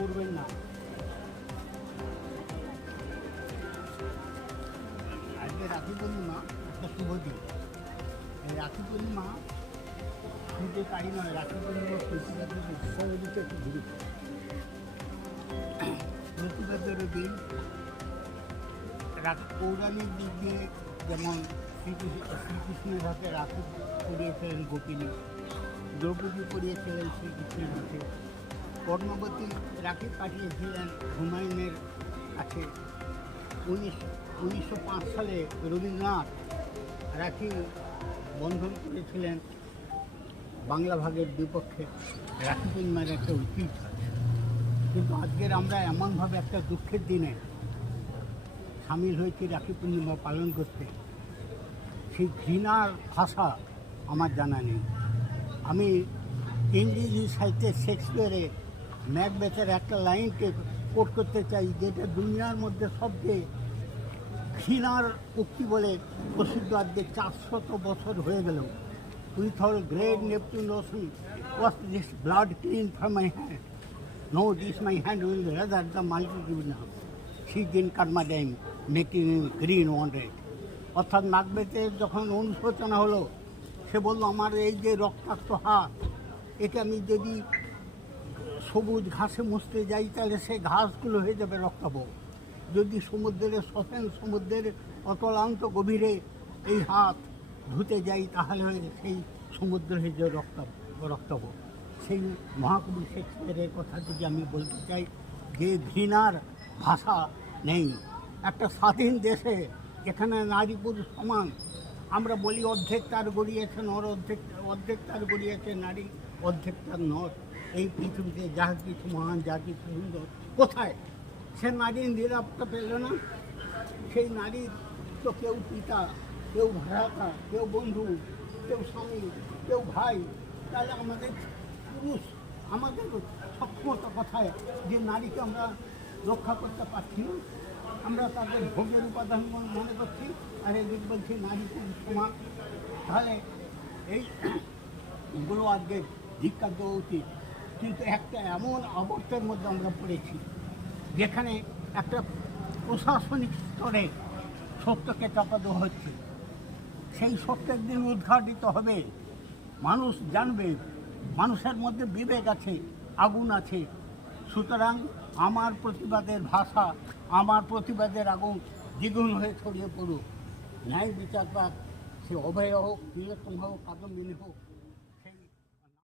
করবেন না। আজকে রাখি পূর্ণিমা, একটা শুভ দিন। এই রাখি পূর্ণিমা শুধু তাই নয়, রাখি পূর্ণিমা প্রতিবাদের উৎসবের দিকে একটু গুরুত্ব প্রতিবাদের দিন পৌরাণিক দিক দিয়ে যেমন শ্রীকৃষ্ণ শ্রীকৃষ্ণের হাতে রাখি পরিয়েছিলেন গোপিনী। দ্রৌপদী পরিয়েছিলেন শ্রীকৃষ্ণের হাতে কর্ণবতী রাখি পাঠিয়েছিলেন হুমায়ুনের কাছে। উনিশ, উনিশশো সালে রবীন্দ্রনাথ রাখি বন্ধন করেছিলেন বাংলা ভাগের বিপক্ষে। রাখি পূর্ণিমার একটা ঐতিহ্য কিন্তু আজকের আমরা এমনভাবে একটা দুঃখের দিনে সামিল হয়েছি রাখি পূর্ণিমা পালন করতে। সেই ঘৃণার ভাষা আমার জানা নেই। আমি ইংরেজি সাহিত্যের শেক্সপিয়ারে ম্যাকবেথের একটা লাইনকে কোট করতে চাই, যেটা দুনিয়ার মধ্যে সবচেয়ে ঘৃণার উক্তি বলে প্রসিদ্ধ আজকে চারশত বছর হয়ে গেল। With all great Neptune ocean wash this blood clean from my hand no this my hand will rather the multitudinous sea incarnadine making green one red অর্থাৎ নাগবেতের যখন অনুশোচনা হলো, সে বলল, আমার এই যে রক্তাক্ত হাত, এটা আমি যদি সবুজ ঘাসে মুছতে যাই, তাহলে সেই ঘাসগুলো হয়ে যাবে রক্তাভ যদি সমুদ্রের সফেন সমুদ্রের অতলান্ত গভীরে এই হাত ধুতে যাই, তাহলে সেই সমুদ্র হয়ে যাবে রক্তাভ রক্তাভ সেই মহাকবি শেক্সপিয়ারের কথা যদি আমি বলতে চাই, যে ঘৃণার ভাষা নেই। একটা স্বাধীন দেশে যেখানে নারী পুরুষ সমান আমরা বলি অর্ধেক তার গড়িয়েছে নর অর্ধেক অর্ধেক তার গড়িয়েছে নারী, অর্ধেক তার নর। এই পৃথিবীতে যা কিছু মহান, যা কিছু সুন্দর। কোথায়? সে নারী নিরাপত্তা পেল না? সেই নারী তো কেউ পিতা, কেউ ভ্রাতা, কেউ বন্ধু, কেউ স্বামী, কেউ ভাই। তাহলে আমাদের পুরুষ, আমাদের সক্ষমতা কোথায়? যে নারীকে আমরা রক্ষা করতে পারছি না? আমরা তাদের ভোগের উপাদান মনে করছি, আর এদিক বলছি নারী পুরুষ সমান। তাহলে এই গুলো আজকে ধিক্ষা দেওয়া উচিত। কিন্তু একটা এমন আবর্তের মধ্যে আমরা পড়েছি, যেখানে একটা প্রশাসনিক স্তরে সত্যকে চাপা দেওয়া হচ্ছে। সেই সত্যের দিন উদ্ঘাটিত হবে। মানুষ জানবে, মানুষের মধ্যে বিবেক আছে, আগুন আছে। সুতরাং আমার প্রতিবাদের ভাষা, আমার প্রতিবাদের আগুন দ্বিগুণ হয়ে ছড়িয়ে পড়ুক। ন্যায় বিচার পাক সে অভয় হোক তিলোত্তম হোক, কাদম্বিনী হোক